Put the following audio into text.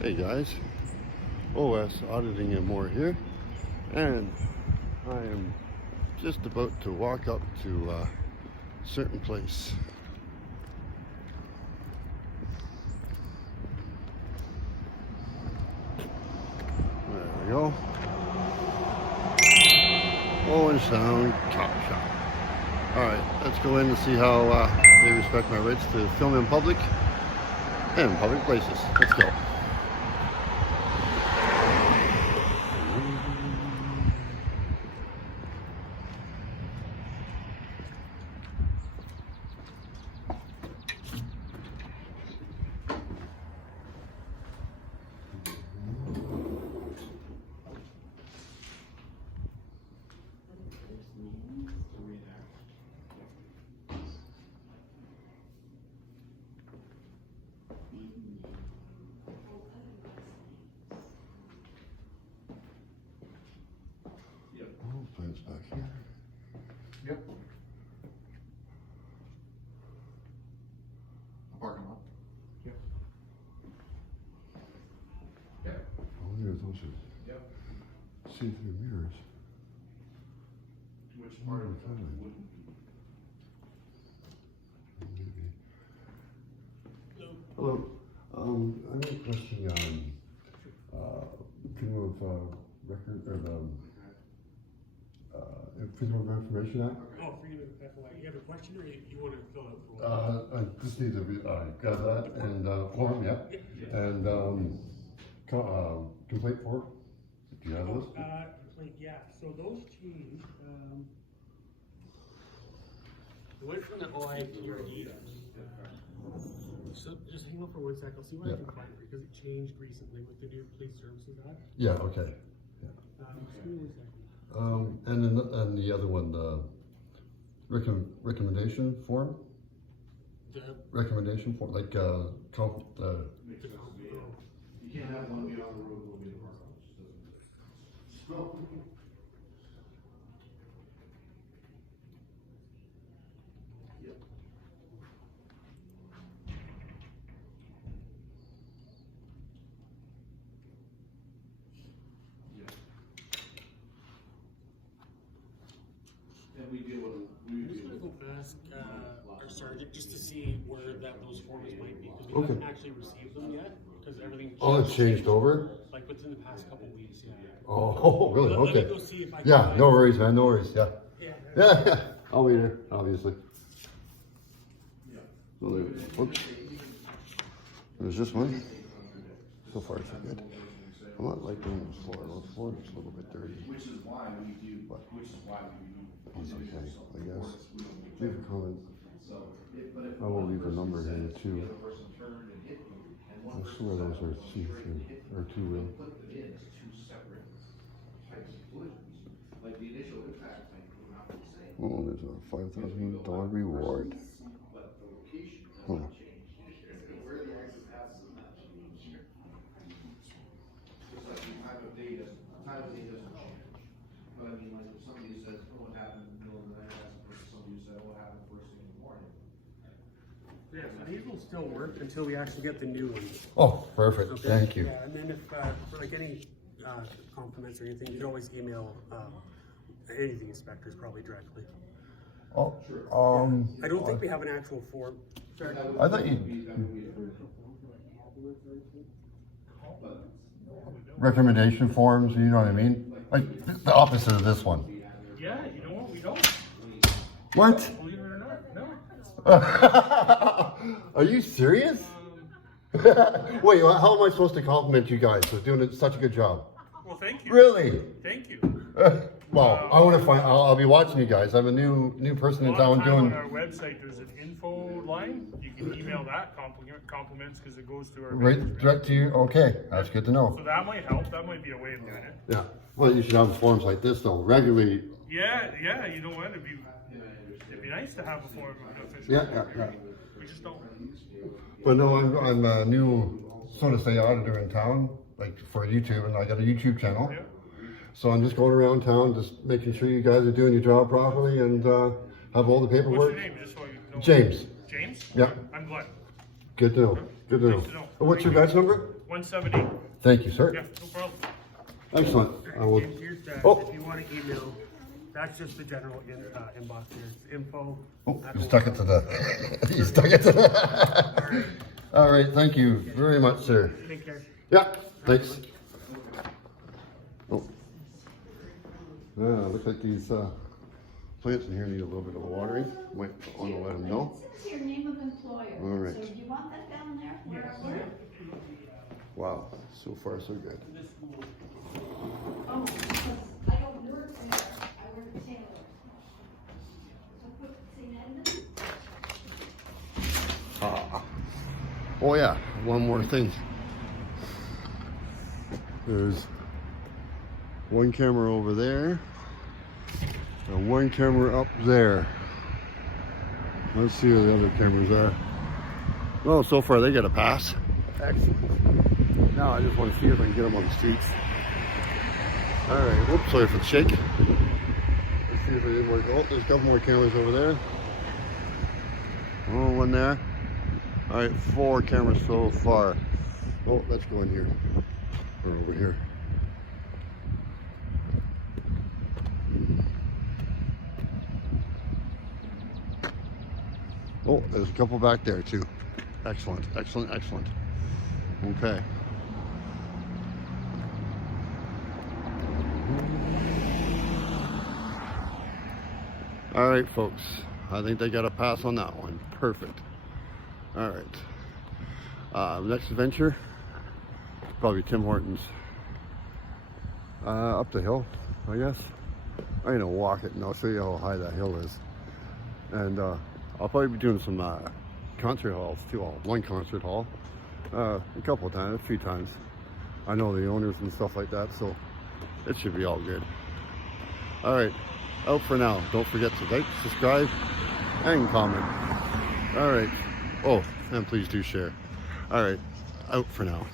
Hey guys, OS Auditing and More here, and I am just about to walk up to a certain place. There we go. Owen Sound Top Shop. Alright, let's go in and see how they respect my rights to film in public and public places. Let's go. Plans back here. Yep. A parking lot. Yep. Yep. Oh, there's those Yep. see-through mirrors. Which part of it wouldn't be? Maybe. Hello. I have a question on Freedom of Record or the Freedom of Information Act. Oh, Freedom of FOI. You have a question or you want to fill out for I just need to grab that and form, yeah, and complaint form. Do you have those? Complaint, yeah. So those changed. It went from the OI to PRD. So just hang on for 1 sec. I'll see what I can find because it changed recently with the new Police Services Act. Yeah. Okay. Yeah. Just give me 1 second. And the other one, the recommendation form. The Recommendation form, like You can't have one be on the road, one be in the park. No. Yep. Yeah. And we deal with, I'm just gonna go ask our sergeant just to see where those forms might be because we haven't actually received them yet because everything. Oh, it's changed over? Like within the past couple weeks, yeah. Oh, really? Let me Okay. go see if I can Yeah, find no it. worries, man, no worries, yeah. Yeah. Yeah, I'll be there, obviously. yeah. So there, whoops. There's this one. So far, so good. I'm not liking this floor. The floor looks a little bit dirty. Which is why we do, which is why we do. It's okay, I guess. Leave a comment. So, but if I will leave a number here too. the other person turned and hit you, and one I swear those are see-through, or two-way. put them in as two separate types of collisions, like the initial impact might come out the same, Oh, there's a $5,000 reward. but the location has Huh. not changed. Where the exit paths has not changed. Just like the time of day doesn't change. But I mean, like if somebody says, oh, what happened in the middle of the night, as opposed to somebody who said, oh, what happened first thing in the morning. Yeah, so these will still work until we actually get the new ones. Oh, perfect, Okay? thank you. Yeah, and then if, for like any compliments or anything, you can always email any of the inspectors probably directly. Oh, I don't think we have an actual form. I thought you, recommendation forms, you know what I mean? Like the opposite of this one. Yeah, you know what, we don't. What? Believe it or not, no. Are you serious? Wait, how am I supposed to compliment you guys for doing such a good job? Well, thank you. Really? Thank you. Well, I want to find. I'll be watching you guys. I'm a new person in town doing. On our website, there's an info line. You can email that compliments because it goes to our Right, direct to you. Okay, that's good to know. So that might help. That might be a way of doing it. Yeah. Well, you should have forms like this though regularly. Yeah. You know what? It'd be nice to have a form of an official. Yeah. We just don't. But no, I'm a new, so to say, auditor in town, like for YouTube, and I got a YouTube channel. Yeah. So I'm just going around town, just making sure you guys are doing your job properly and have all the What's paperwork. your name? Just so I know. James. James? Yeah. I'm Glenn. Good to know. Good to know. Nice to know. What's your badge number? 169. 178. Thank you, sir. Yeah, no problem. Excellent. I will. James, here's the, Oh. if you want to email, that's just the general inbox here. It's info. Oh, at you stuck it to the. You stuck it to the. All right. Thank you very much, sir. Take care. Yeah. Thanks. Oh. Looks like these plants in here need a little bit of watering. Might want to let them know. This is your name of employer. All right. So do you want that down there where I work? Wow. So far, so good. Oh, because I don't work there. I work at Taylor. So put St. Edmunds. Oh yeah. One more thing. There's one camera over there and one camera up there. Let's see where the other cameras are. Well, so far they get a pass. Excellent. Now I just want to see if I can get them on the streets. All right. Whoops, sorry for the shake. Let's see if it didn't work. Oh, there's a couple more cameras over there. Oh, one there. All right, 4 cameras so far. Oh, let's go in here. Or over here. Oh, there's a couple back there too. Excellent, excellent, excellent. Okay. All right, folks. I think they got a pass on that one. Perfect. All right. Next adventure, probably Tim Hortons. Up the hill, I guess. I'm gonna walk it and I'll show you how high that hill is. And I'll probably be doing some concert halls too. One concert hall, a couple of times, a few times. I know the owners and stuff like that, so it should be all good. All right, out for now. Don't forget to like, subscribe, and comment. All right. Oh, and please do share. All right, out for now.